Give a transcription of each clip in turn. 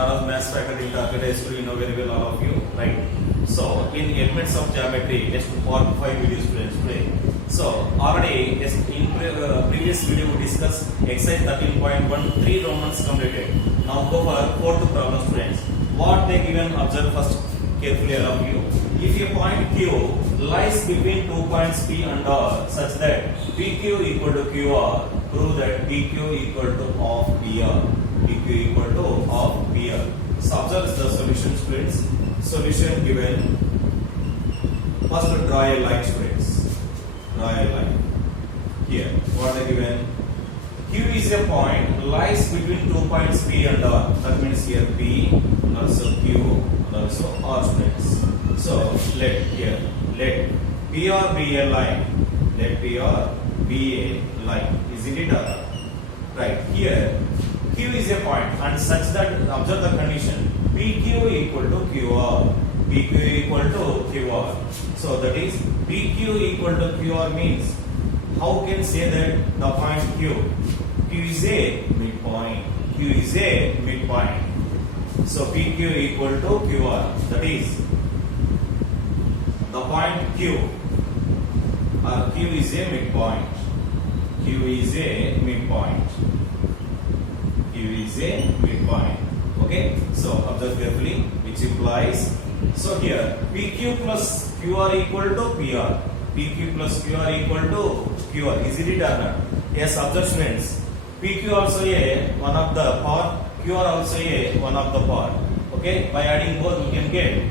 Nara's maths faculty in Calcutta School, you know very well all of you, right? So in elements of geometry, just part 5 videos today. So already yes, in previous video we discussed exercise 13.1 3 Romans completed. Now go for fourth problem, students. What they given, observe first carefully all of you. If a point Q lies between 2 points P and R such that PQ equal to QR, prove that PQ equal to of PR. PQ equal to of PR. So observe the solution, students. Solution given. First draw a line, students. Draw a line. Here, what are given? Q is a point lies between 2 points P and R. That means here P and also Q and also R, students. So let PR be a line. Let PR be a line. Isn't it or not? Right. Here Q is a point and such that observe the condition PQ equal to QR. PQ equal to QR. So that is PQ equal to QR means how can say that the point Q is a midpoint. Q is a midpoint. So PQ equal to QR. That is the point Q or Q is a midpoint. Q is a midpoint. Q is a midpoint. Okay. So observe carefully, which implies. So here PQ plus QR equal to PR. PQ plus QR equal to QR. Is it or not? Yes. Observe, students. PQ also a one of the part. QR also a one of the part. Okay. By adding both, we can get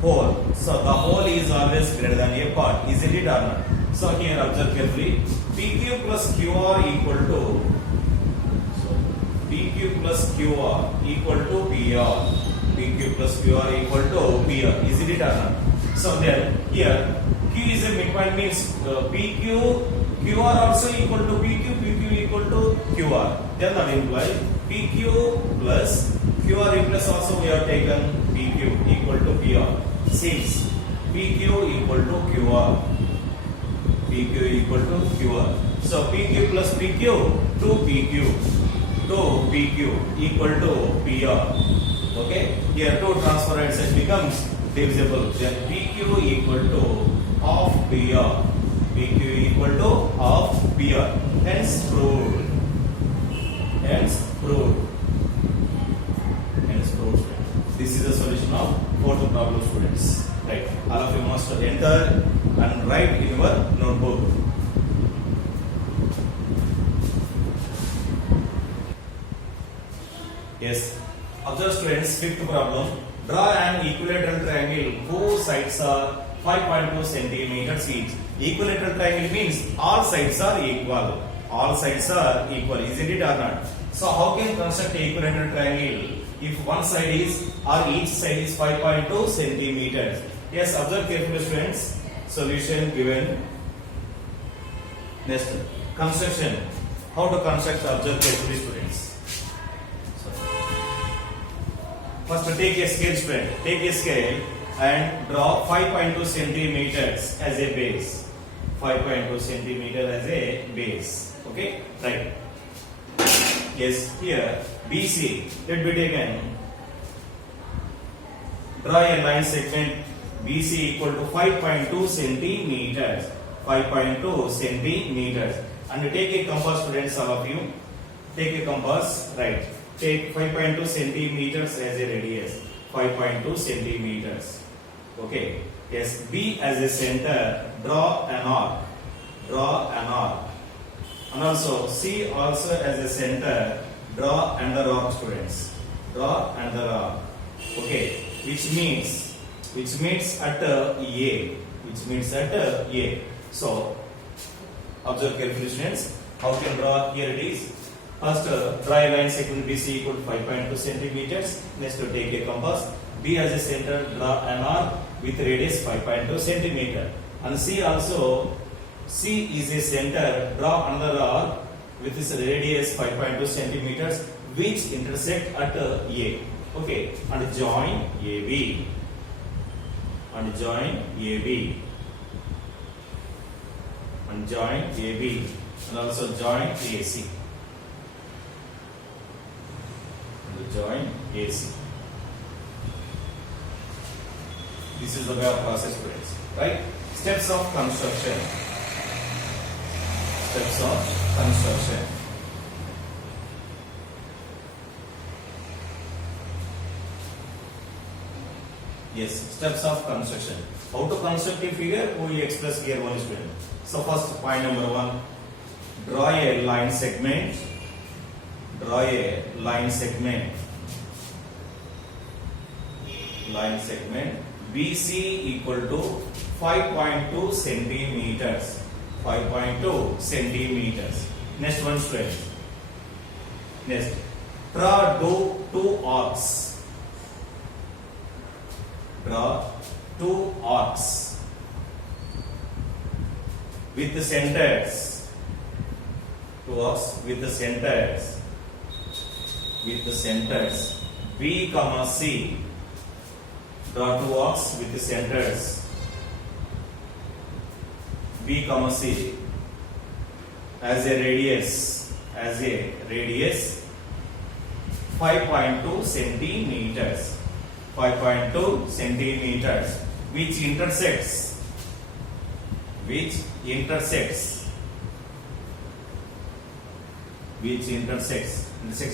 whole. So the whole is always greater than a part. Is it or not? So here observe carefully. PQ plus QR equal to PQ plus QR equal to PR. PQ plus QR equal to PR. Is it or not? So then here Q is a midpoint means PQ QR also equal to PQ. PQ equal to QR. Then that implies PQ plus QR replace also we have taken PQ equal to PR. Since PQ equal to QR. PQ equal to QR. So PQ plus PQ to PQ equal to PR. Okay. Here 2 transfer and such becomes divisible. Then PQ equal to of PR. PQ equal to of PR. Hence proved. Hence proved. Hence proved. This is the solution of fourth problem, students. Right. All of you must enter and write in your notebook. Yes. Observe, students, fifth problem. Draw an equilateral triangle whose sides are 5.2 centimeters each. Equilateral triangle means all sides are equal. All sides are equal. Isn't it or not? So how can construct equilateral triangle if one side is or each side is 5.2 centimeters? Yes. Observe carefully, students. Solution given. Next, construction. How to construct? Observe carefully, students. First, take a scale, student. Take a scale and draw 5.2 centimeters as a base. 5.2 centimeters as a base. Okay, right. Yes, here BC. Let be taken. Draw a line segment BC equal to 5.2 centimeters. 5.2 centimeters. And take a compass, students, all of you. Take a compass, right. Take 5.2 centimeters as a radius. 5.2 centimeters. Okay. Yes. B as a center. Draw an arc. Draw an arc. And also C also as a center. Draw another arc, students. Draw another arc. Okay. Which means at A. Which means at A. So observe carefully, students. How can draw? Here it is. First, draw a line segment BC equal to 5.2 centimeters. Next, to take a compass. B as a center, draw an arc with radius 5.2 centimeter. And C also, C is a center, draw another arc with this radius 5.2 centimeters, which intersect at A. Okay, and join AB. And join AB. And join AB. And also join AC. join AC. This is the way of process, students, right? Steps of construction. Steps of construction. Yes, steps of construction. How to construct a figure? We express here one student. So first, point number 1, draw a line segment. Draw a line segment. Line segment BC equal to 5.2 centimeters. 5.2 centimeters. Next one, student. Next, draw two arcs. Draw 2 arcs with the centers. 2 arcs with the centers. With the centers B comma C. Draw 2 arcs with the centers B comma C as a radius. As a radius 5.2 centimeters. 5.2 centimeters, which intersects intersects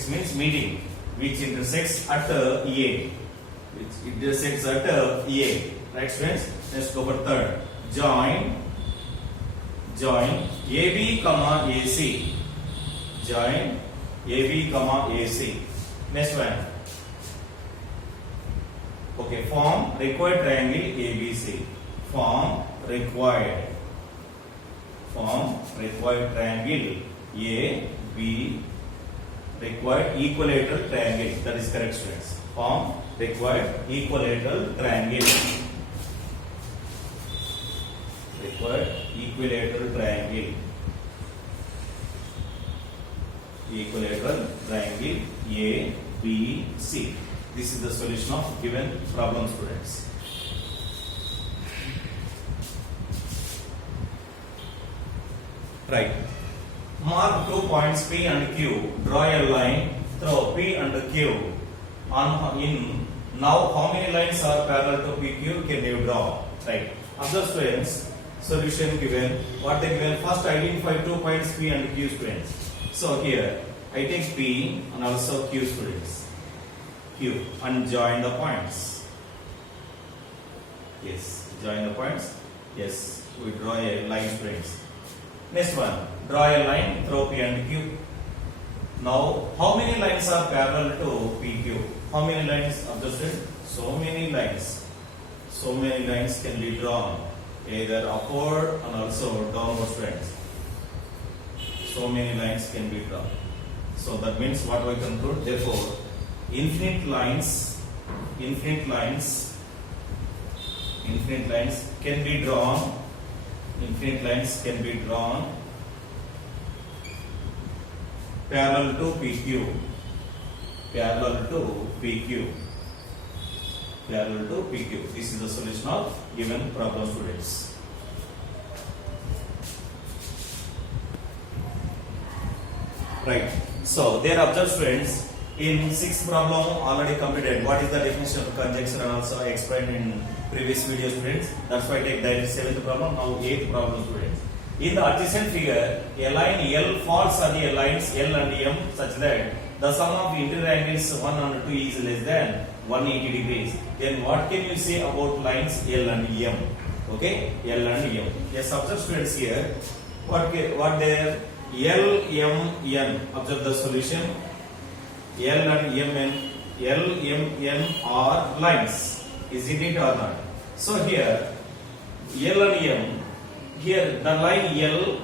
means meeting, which intersects at A, right, students? Let's go for third. Join AB comma AC. Join AB comma AC. Next one. Okay, form required triangle ABC. Form required triangle AB, required equilateral triangle. That is correct, students. Form required equilateral triangle. Required equilateral triangle. Equilateral triangle ABC. This is the solution of given problem, students. Right. Mark 2 points P and Q. Draw a line through P and Q. Now, how many lines are parallel to PQ can you draw? Right. Observe, students. Solution given. What they given? First, identify 2 points P and Q, students. So here, I take P and also Q, students. Q and join the points. Yes, join the points. Yes, we draw a line, students. Next one, draw a line through P and Q. Now, how many lines are parallel to PQ? How many lines? Observe, so many lines. So many lines can be drawn, either upward and also downward, students. So many lines can be drawn. So that means what we conclude? Therefore, infinite lines can be drawn. Infinite lines can be drawn parallel to PQ. Parallel to PQ. Parallel to PQ. This is the solution of given problem, students. Right. So there observe, students. In 6th problem already completed. What is the definition of conjunction and also I explained in previous video, students. That's why I take that 7th problem. Now 8th problem, students. In the adjacent figure, a line L falls on the lines L and M such that the sum of the interior angles 1 and 2 is less than 180 degrees. Then what can you say about lines L and M? Okay, L and M. Yes, observe, students, here. What there? L, M, N. Observe the solution. L and M, N are lines. Isn't it or not? So here, L and M, here the line L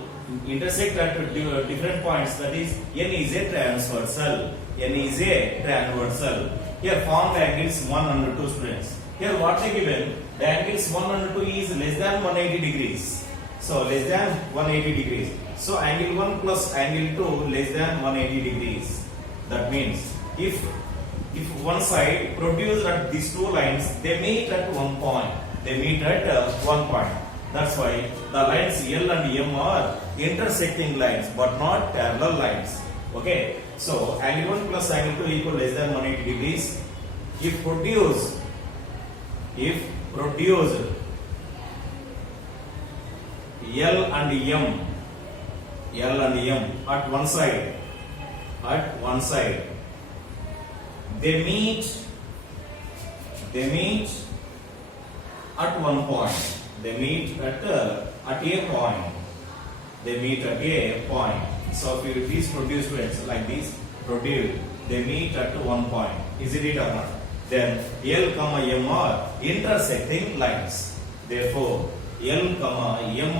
intersect at different points. That is, N is a transversal. N is a transversal. Here formed angles 1 and 2, students. Here what they given? The angles 1 and 2 is less than 180 degrees. So less than 180 degrees. So angle 1 plus angle 2 less than 180 degrees. That means if one side produced at these two lines, they meet at one point. They meet at one point. That's why the lines L and M are intersecting lines but not parallel lines. Okay, so angle 1 plus angle 2 equal less than 180 degrees. If produced L and M at one side, they meet at one point. They meet at a point. So if it is produced like this, they meet at one point. Is it or not? Then L, M are intersecting lines. Therefore, L, M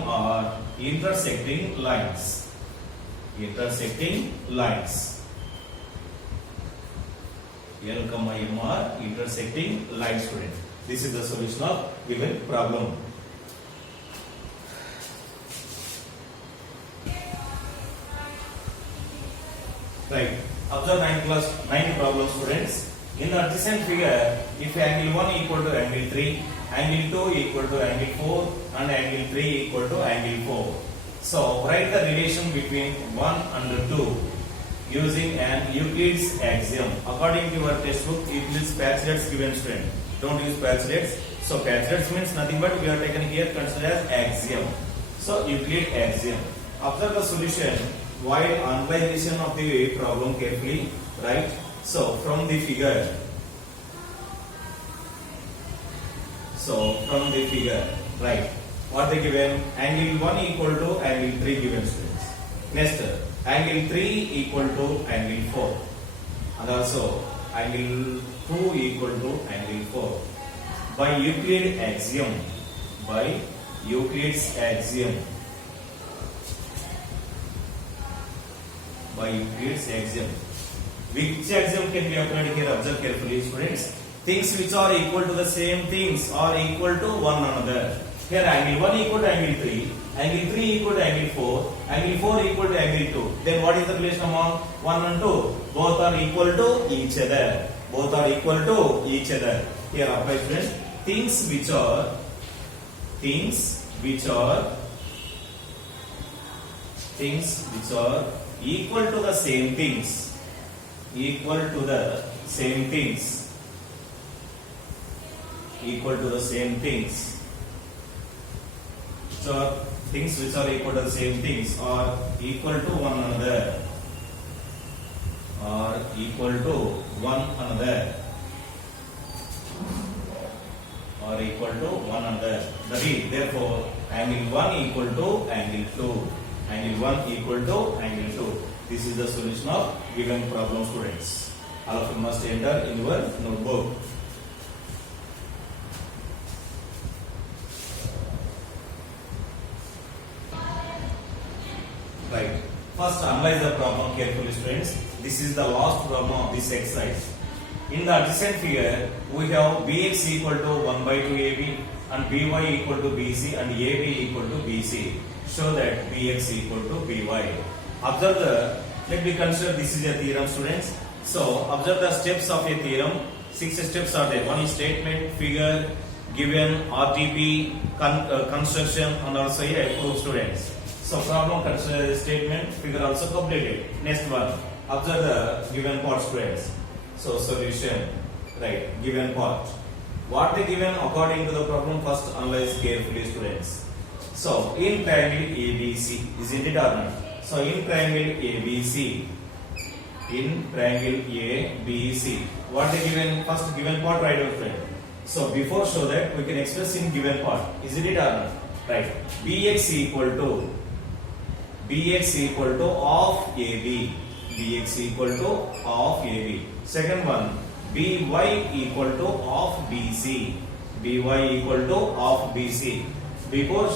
are intersecting lines. L, M are intersecting lines, student. This is the solution of given problem. Right. Observe 9 problems, students. In the adjacent figure, if angle 1 equal to angle 3, angle 2 equal to angle 4, and angle 3 equal to angle 4. So write the relation between 1 and 2 using an Euclid's axiom. According to your textbook, Euclid's Patchdets given, student. Don't use Patchdets. So Patchdets means nothing but we are taken here considered as axiom. So Euclid axiom. Observe the solution while analyzation of the problem carefully. Right. So from the figure, right, what they given? Angle 1 equal to angle 3 given, students. Next, angle 3 equal to angle 4, and also angle 2 equal to angle 4. By Euclid's axiom, which axiom can be applied here? Observe carefully, students. Things which are equal to the same things are equal to one another. Here angle 1 equal to angle 3, angle 3 equal to angle 4, angle 4 equal to angle 2. Then what is the relation among 1 and 2? Both are equal to each other. Here apply, students. Things which are equal to the same things. So things which are equal to the same things are equal to one another. That is, therefore, angle 1 equal to angle 2. Angle 1 equal to angle 2. This is the solution of given problem, students. All of you must enter in your notebook. Right. First, analyze the problem carefully, students. This is the last problem of this exercise. In the adjacent figure, we have Bx equal to 1 by 2 AB and By equal to BC and AB equal to BC. Show that Bx equal to By. Observe let me consider this is a theorem, students. So observe the steps of a theorem. 6 steps are there. One is statement, figure, given, RTP, construction, and also a proof, students. So problem consider the statement, figure also completed. Next one, observe the given part, students. So solution, right, given part. What they given according to the problem, first analyze carefully, students. So in triangle ABC, isn't it or not? So in triangle ABC, what they given? First given part, right, our friend. So before show that we can express in given part, isn't it or not? Right. Bx equal to half AB. Second one, By equal to half BC. Before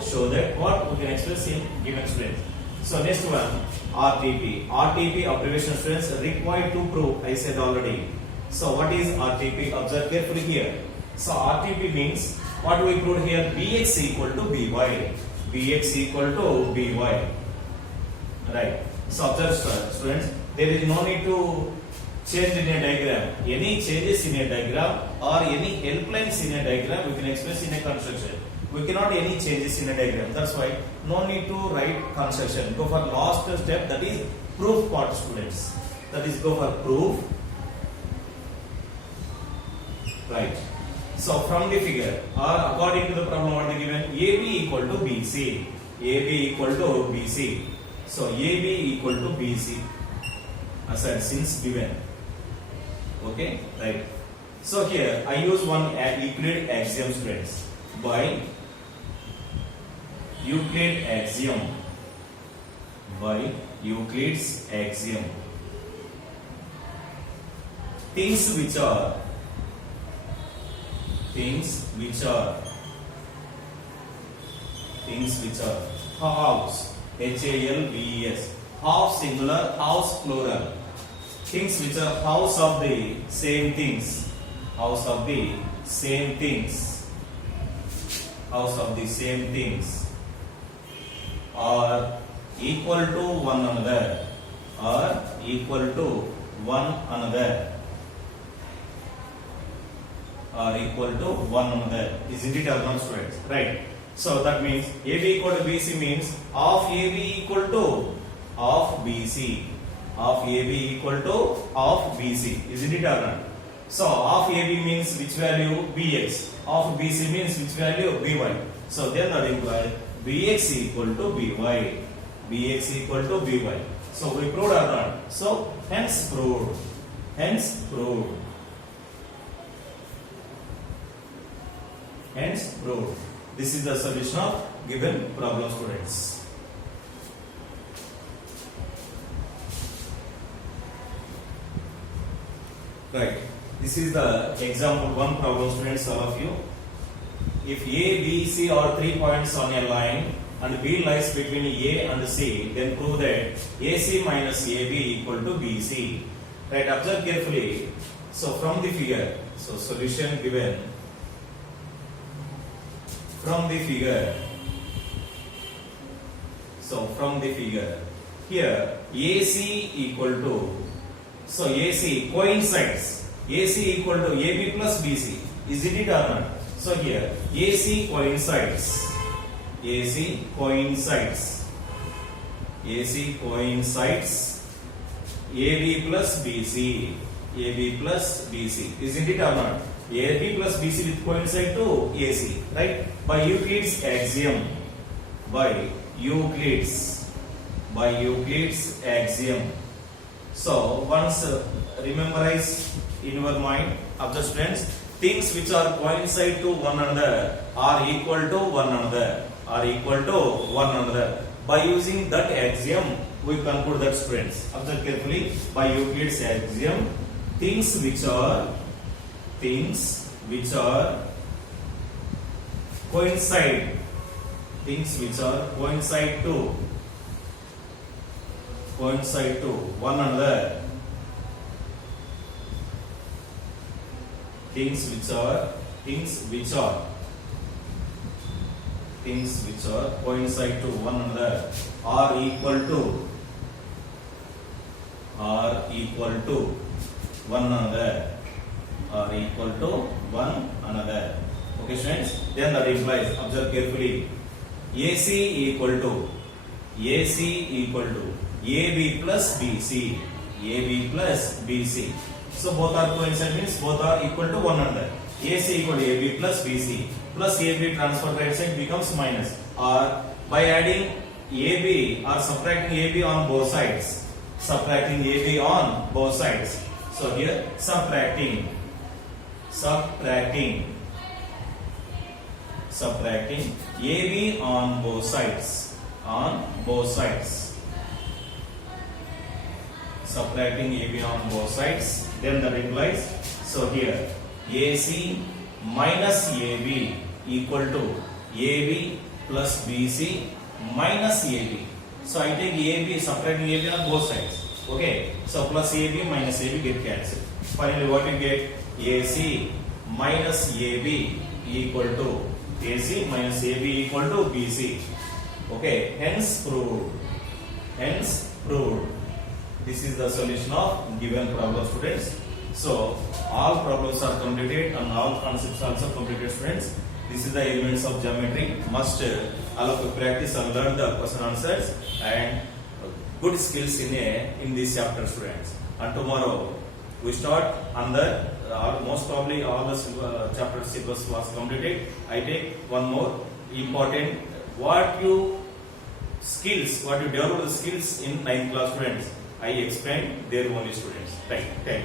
show that what we can express in given strength. So next one, RTP. RTP observation strengths required to prove. I said already. So what is RTP? Observe carefully here. So RTP means what we proved here? Bx equal to By. Right. So observe, students. There is no need to change in a diagram. Any changes in a diagram or any helplines in a diagram we can express in a construction. We cannot any changes in a diagram. That's why no need to write construction. Go for last step, that is proof part, students. That is go for proof. Right. So from the figure, or according to the problem what they given, AB equal to BC. AB equal to BC. So AB equal to BC. As I since given. Okay, right. So here I use one Euclid axiom, students. By Euclid axiom. By Euclid's axiom. Things which are halves, H-A-L-V-E-S, half singular, halves plural. Things which are halves of the same things, halves of the same things, halves of the same things are equal to one another, are equal to one another. Are equal to one another. Isn't it or not, students? Right. So that means AB equal to BC means half AB equal to half BC. Half AB equal to half BC. Isn't it or not? So half AB means which value? BX. Half BC means which value? BY. So then that implies BX equal to BY. BX equal to BY. So we proved or not? So hence proved. Hence proved. Hence proved. This is the solution of given problem, students. Right. This is the example 1 problem, students, all of you. If A, B, C are 3 points on a line and B lies between A and C, then prove that AC minus AB equal to BC. Right. Observe carefully. So from the figure, so solution given. From the figure, so from the figure, here AC equal to, so AC coincides, AC equal to AB plus BC, isn't it or not? So here AC coincides, AC coincides, AC coincides AB plus BC, AB plus BC, isn't it or not? AB plus BC will coincide to AC, right? By Euclid's axiom. By Euclid's axiom. So once rememberize in your mind, observe, students, things which are coincide to one another are equal to one another. Are equal to one another. By using that axiom, we conclude that, students. Observe carefully. By Euclid's axiom, things which are coincide, things which are coincide to one another, things which are coincide to one another are equal to one another. Are equal to one another. Okay, students. Then that implies, observe carefully, AC equal to AB plus BC. AB plus BC. So both are coincide means both are equal to one another. AC equal to AB plus BC. Plus AB transfer right side becomes minus. Or by adding AB or subtracting AB on both sides. Subtracting AB on both sides. So here subtracting AB on both sides, subtracting AB on both sides, then that implies, so here AC minus AB equal to AB plus BC minus AB. So I take AB, subtracting AB on both sides. Okay, so plus AB minus AB get cancelled. Finally what you get? AC minus AB equal to AC minus AB equal to BC. Okay, hence proved. This is the solution of given problem, students. So all problems are completed and all concepts also completed, students. This is the elements of geometry. Must allow to practice and learn the question answers and good skills in this chapter, students. And tomorrow we start under most probably all the chapter syllabus was completed. I take one more important what you develop the skills in 9th class, students. I explain there only, students. Thank you.